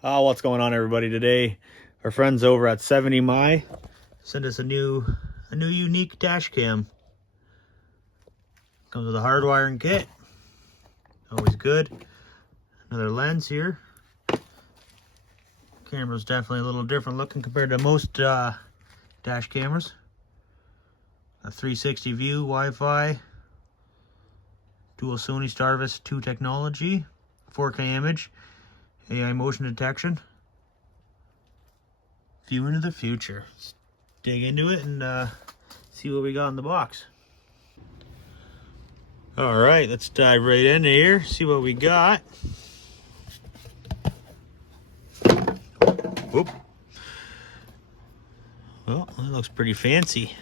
What's going on, everybody? Today our friends over at 70 My sent us a new unique dash cam. Comes with a hard wiring kit, always good. Another lens here. Camera's definitely a little different looking compared to most dash cameras. A 360 view, Wi-Fi, dual Sony Starvis 2 technology, 4K image, AI motion detection. View into the future. Let's dig into it and see what we got in the box. All right, let's dive right in here, see what we got. Whoop. Well, that looks pretty fancy.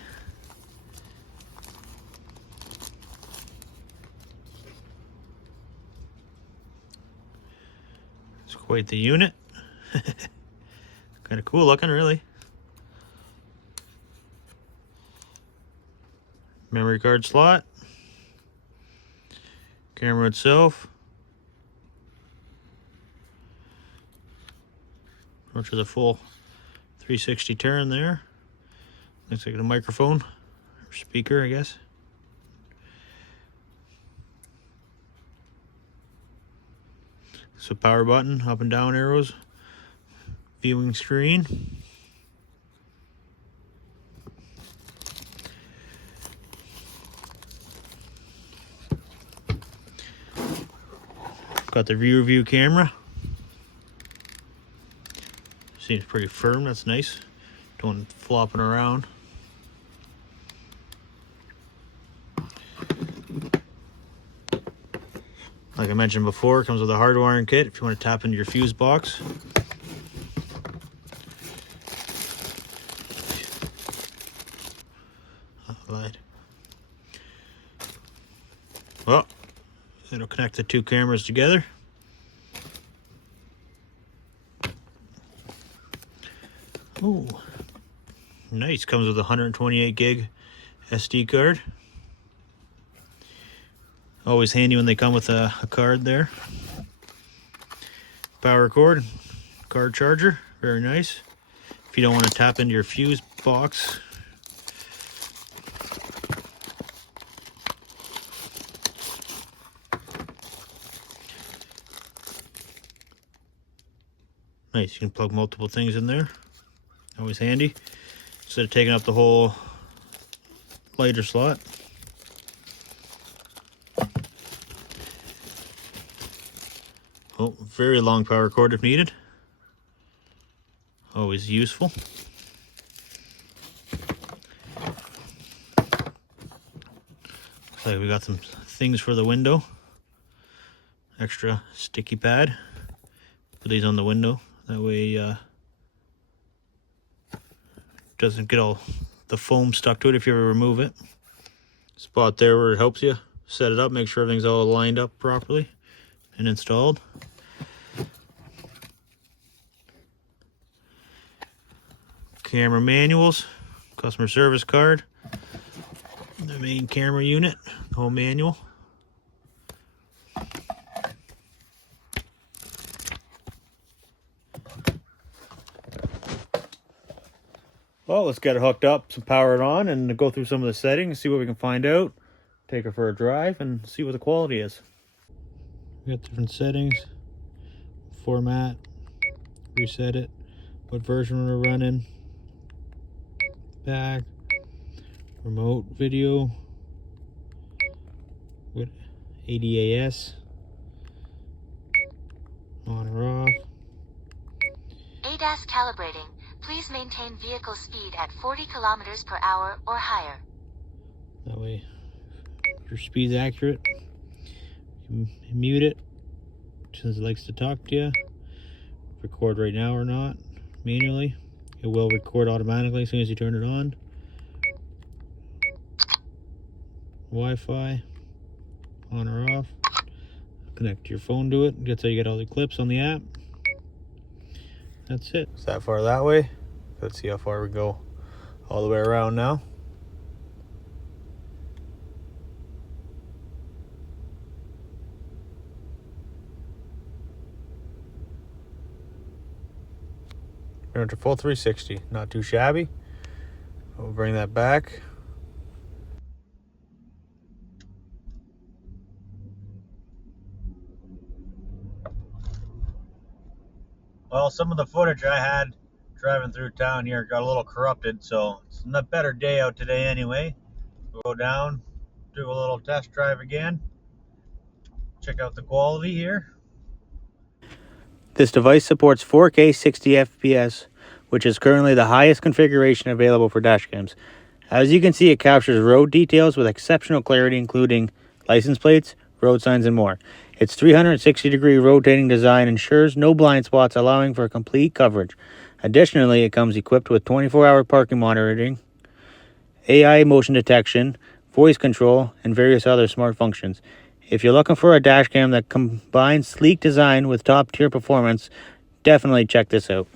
It's quite the unit. Kind of cool looking, really. Memory card slot. Camera itself. Works with a full 360 turn there. Looks like a microphone or speaker, I guess. So power button, up and down arrows. Viewing screen. Got the rear view camera. Seems pretty firm, that's nice. Don't want it flopping around. Like I mentioned before, it comes with a hard wiring kit if you want to tap into your fuse box. Light. Well, it'll connect the two cameras together. Oh, nice. Comes with a 128 gig SD card. Always handy when they come with a card there. Power cord, card charger, very nice. If you don't want to tap into your fuse box. Nice, you can plug multiple things in there. Always handy. Instead of taking up the whole lighter slot. Oh, very long power cord if needed. Always useful. Looks like we got some things for the window. Extra sticky pad. Put these on the window. That way doesn't get all the foam stuck to it if you ever remove it. Spot there where it helps you set it up, make sure everything's all lined up properly and installed. Camera manuals, customer service card, the main camera unit, the whole manual. Well, let's get it hooked up, power it on, and go through some of the settings, see what we can find out. Take her for a drive and see what the quality is. We got different settings, format, reset it, what version we're running, back, remote video, with ADAS, on or off. ADAS calibrating. Please maintain vehicle speed at 40 kilometers per hour or higher. That way, if your speed's accurate, you can mute it since it likes to talk to you. Record right now or not, manually. It will record automatically as soon as you turn it on. Wi-Fi, on or off. Connect your phone to it. That's how you get all the clips on the app. That's it. It's that far that way. Let's see how far we go all the way around now. Pretty much a full 360. Not too shabby. We'll bring that back. Well, some of the footage I had driving through town here got a little corrupted, so it's a better day out today anyway. We'll go down, do a little test drive again, check out the quality here. This device supports 4K 60 FPS, which is currently the highest configuration available for dashcams. As you can see, it captures road details with exceptional clarity, including license plates, road signs, and more. Its 360-degree rotating design ensures no blind spots, allowing for complete coverage. Additionally, it comes equipped with 24-hour parking monitoring, AI motion detection, voice control, and various other smart functions. If you're looking for a dashcam that combines sleek design with top-tier performance, definitely check this out.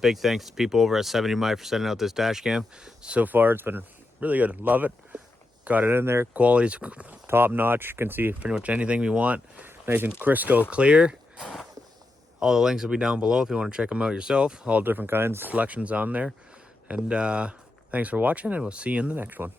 Big thanks to people over at 70My for sending out this dash cam. So far, it's been really good. Love it. Got it in there. Quality's top notch. Can see pretty much anything we want. Nice and crystal clear. All the links will be down below if you want to check them out yourself. All different kinds of selections on there. And thanks for watching, and we'll see you in the next one.